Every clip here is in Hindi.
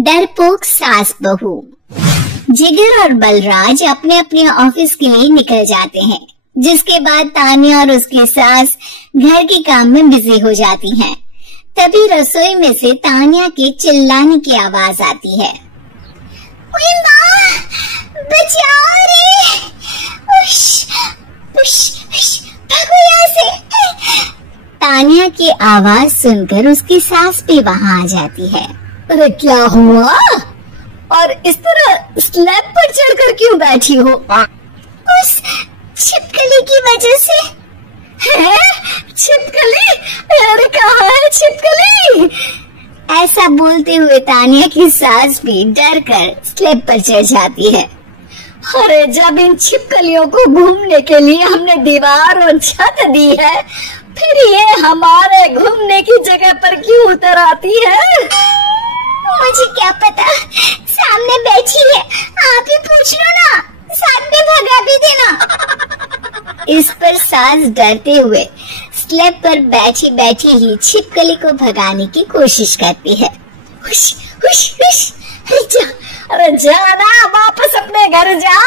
डरपोक सास बहू। जिगर और बलराज अपने अपने ऑफिस के लिए निकल जाते हैं, जिसके बाद तानिया और उसकी सास घर के काम में बिजी हो जाती हैं। तभी रसोई में से तानिया के चिल्लाने की आवाज आती है। ओए माँ, बचाओ रे! उश, उश, उश, भागो यहाँ से! तानिया की आवाज सुनकर उसकी सास भी वहाँ आ जाती है। अरे क्या हुआ? और इस तरह स्लैब पर चढ़कर क्यों बैठी हो? उस छिपकली की वजह से। है? छिपकली? अरे कहाँ है छिपकली? ऐसा बोलते हुए तानिया की सास भी डर कर स्लैब पर चढ़ जाती है। अरे जब इन छिपकलियों को घूमने के लिए हमने दीवार और छत दी है, फिर ये हमारे घूमने की जगह पर क्यों उतर आती है? मुझे क्या पता, सामने बैठी है, आप ही पूछ लो ना, साथ में भगा भी देना। इस पर सास डरते हुए स्लैब पर बैठी बैठी ही छिपकली को भगाने की कोशिश करती है। हुश, हुश, हुश, अरे जा ना, वापस अपने घर जा।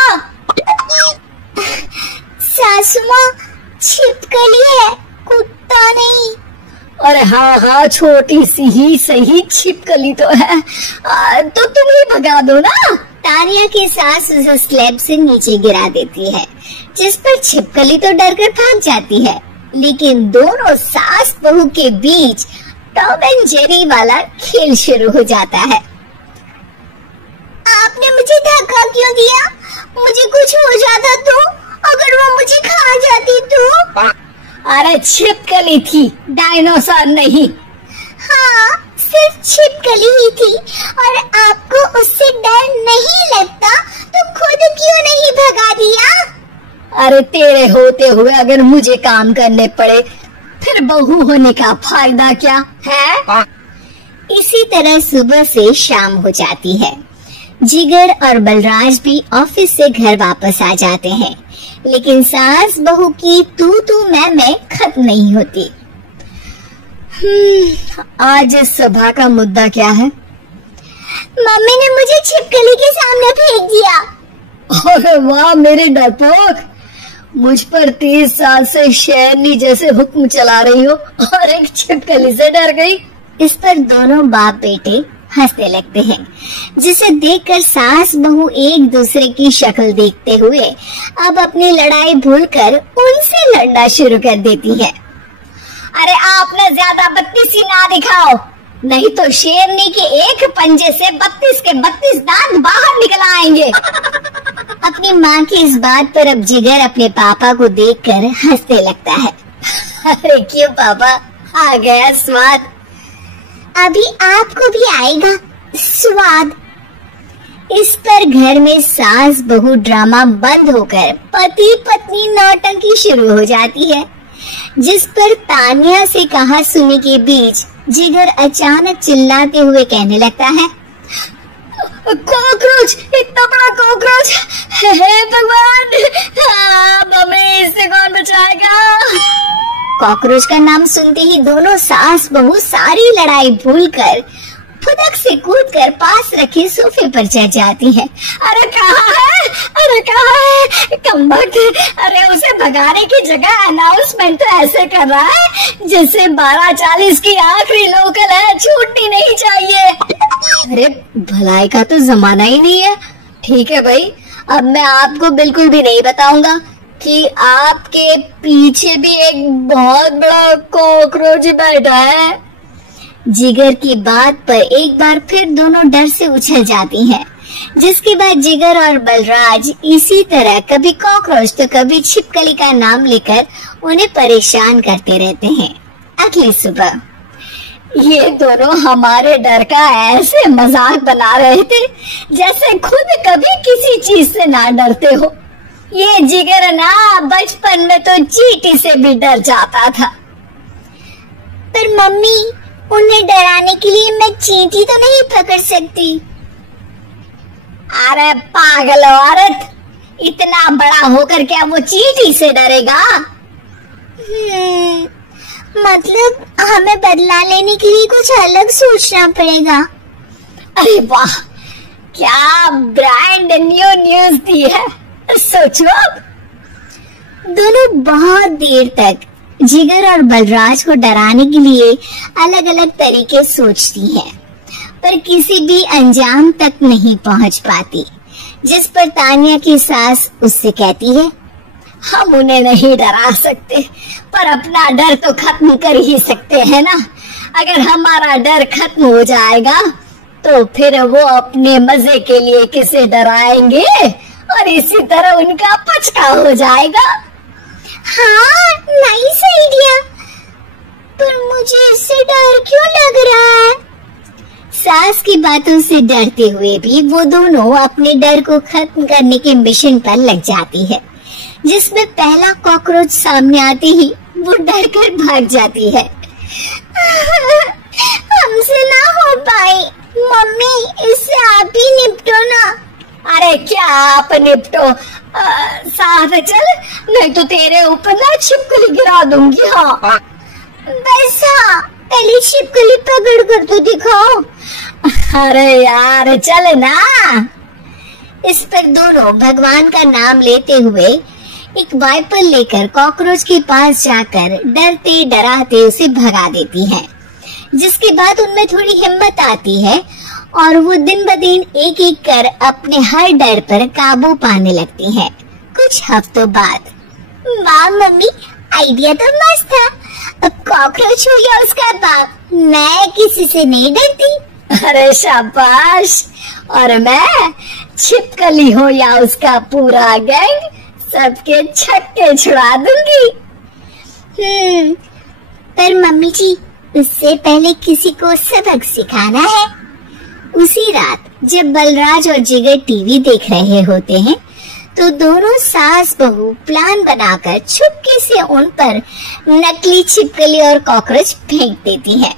सासू माँ, छिपकली है, कुत्ता नहीं। अरे हाँ हाँ, छोटी सी ही सही छिपकली तो है, तो तुम ही भगा दो ना। तानिया की सास उसे स्लैब से नीचे गिरा देती है, जिस पर छिपकली तो डरकर भाग जाती है। लेकिन दोनों सास बहू के बीच टॉम एंड जेरी वाला खेल शुरू हो जाता है। आपने मुझे धक्का क्यों दिया? मुझे कुछ हो जाता तो? अगर वो मुझे खा जाती तो? अरे छिपकली थी, डायनासोर नहीं। हाँ, सिर्फ छिपकली ही थी, और आपको उससे डर नहीं लगता तो खुद क्यों नहीं भगा दिया? अरे तेरे होते हुए अगर मुझे काम करने पड़े, फिर बहू होने का फायदा क्या है? इसी तरह सुबह से शाम हो जाती है। जिगर और बलराज भी ऑफिस से घर वापस आ जाते हैं, लेकिन सास बहू की तू मैं खत्म नहीं होती। आज सभा का मुद्दा क्या है? मम्मी ने मुझे छिपकली के सामने फेंक दिया। अरे वाह मेरे डरपोक, मुझ पर 30 साल से शेरनी जैसे हुक्म चला रही हो और एक छिपकली से डर गई। इस पर दोनों बाप बेटे हंसने लगते हैं, जिसे देखकर सास बहू एक दूसरे की शक्ल देखते हुए अब अपनी लड़ाई भूलकर उनसे लड़ना शुरू कर देती है। अरे आपने ज्यादा बत्तीसी ना दिखाओ, नहीं तो शेरनी के एक पंजे से 32 के 32 दांत बाहर निकल आएंगे। अपनी माँ की इस बात पर अब जिगर अपने पापा को देखकर हंसने लगता है। अरे क्यों पापा, आ गया स्वाद। अभी आपको भी आएगा स्वाद। इस पर घर में सास बहू ड्रामा बंद होकर पति पत्नी नौटंकी शुरू हो जाती है, जिस पर तानिया से कहा सुनी के बीच जिगर अचानक चिल्लाते हुए कहने लगता है, कॉकरोच, इतना बड़ा कॉकरोच! हे भगवान, मम्मी इससे कौन बचाएगा? कॉकरोच का नाम सुनते ही दोनों सास बहू सारी लड़ाई भूलकर फुदक से कूदकर पास रखे सोफे पर चढ़ जाती है। अरे कहाँ है? अरे कहाँ है? कमबख्त! अरे उसे भगाने की जगह अनाउंसमेंट तो ऐसे कर रहा है जैसे 12:40 की आखिरी लोकल है, छूटनी नहीं चाहिए। अरे भलाई का तो जमाना ही नहीं है। ठीक है भाई, अब मैं आपको बिल्कुल भी नहीं बताऊंगा कि आपके पीछे भी एक बहुत बड़ा कॉकरोच बैठा है। जिगर की बात पर एक बार फिर दोनों डर से उछल जाती हैं, जिसके बाद जिगर और बलराज इसी तरह कभी कॉकरोच तो कभी छिपकली का नाम लेकर उन्हें परेशान करते रहते हैं। अगली सुबह ये दोनों हमारे डर का ऐसे मजाक बना रहे थे जैसे खुद कभी किसी चीज से ना डरते हो। ये जिगर ना बचपन में तो चींटी से भी डर जाता था। पर मम्मी, उन्हें डराने के लिए मैं चींटी तो नहीं पकड़ सकती। अरे पागल औरत, इतना बड़ा होकर क्या वो चींटी से डरेगा? मतलब हमें बदला लेने के लिए कुछ अलग सोचना पड़ेगा। अरे वाह, क्या ब्रांड न्यू न्यूज दी है। सोचो अब। दोनों बहुत देर तक जिगर और बलराज को डराने के लिए अलग अलग तरीके सोचती है, पर किसी भी अंजाम तक नहीं पहुंच पाती। जिस पर तानिया की सास उससे कहती है, हम उन्हें नहीं डरा सकते, पर अपना डर तो खत्म कर ही सकते हैं ना। अगर हमारा डर खत्म हो जाएगा तो फिर वो अपने मजे के लिए किसे डराएंगे और इसी तरह उनका पचका हो जाएगा। हाँ, नाइस आइडिया, पर मुझे इससे डर क्यों लग रहा है? सास की बातों से डरते हुए भी वो दोनों अपने डर को खत्म करने के मिशन पर लग जाती है, जिसमें पहला कॉकरोच सामने आते ही वो डर कर भाग जाती है। हमसे ना हो पाई, मम्मी इससे आप ही निपटो ना। अरे क्या आप निपटो, साथ चल, नहीं तो तेरे ऊपर ना छिपकली गिरा दूंगी। हाँ बस, हाँ पहले छिपकली पकड़ कर तो दिखाओ। अरे यार चल ना। इस पर दोनों भगवान का नाम लेते हुए एक वाइपर लेकर कॉकरोच के पास जाकर डरते डराते उसे भगा देती हैं, जिसके बाद उनमें थोड़ी हिम्मत आती है और वो दिन ब दिन एक एक कर अपने हर डर पर काबू पाने लगती हैं। कुछ हफ्तों बाद, वाह मम्मी, आइडिया तो मस्त था। अब कॉकरोच हो या उसका बाप, मैं किसी से नहीं डरती। अरे शाबाश। और मैं छिपकली हो या उसका पूरा गैंग, सबके छक्के छुड़ा दूंगी। पर मम्मी जी, उससे पहले किसी को सबक सिखाना है। उसी रात जब बलराज और जिगर टीवी देख रहे होते हैं तो दोनों सास बहू प्लान बनाकर छुपके से उन पर नकली छिपकली और कॉकरोच फेंक देती हैं,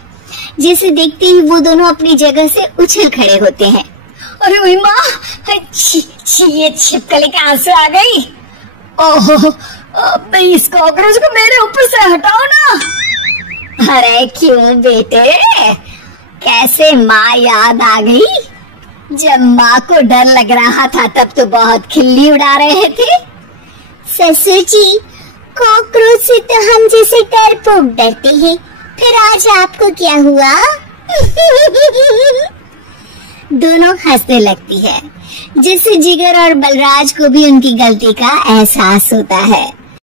जिसे देखते ही वो दोनों अपनी जगह से उछल खड़े होते हैं। अरे माँ, ये छिपकली कहाँ से आ गई? ओहो, इस कॉकरोच को मेरे ऊपर से हटाओ ना। अरे क्यों बेटे, कैसे माँ याद आ गई? जब माँ को डर लग रहा था तब तो बहुत खिल्ली उड़ा रहे थे। ससुर जी, कॉकरोच से तो हम जैसे डरपोक डरते हैं, फिर आज आपको क्या हुआ? दोनों हंसने लगती है, जिससे जिगर और बलराज को भी उनकी गलती का एहसास होता है।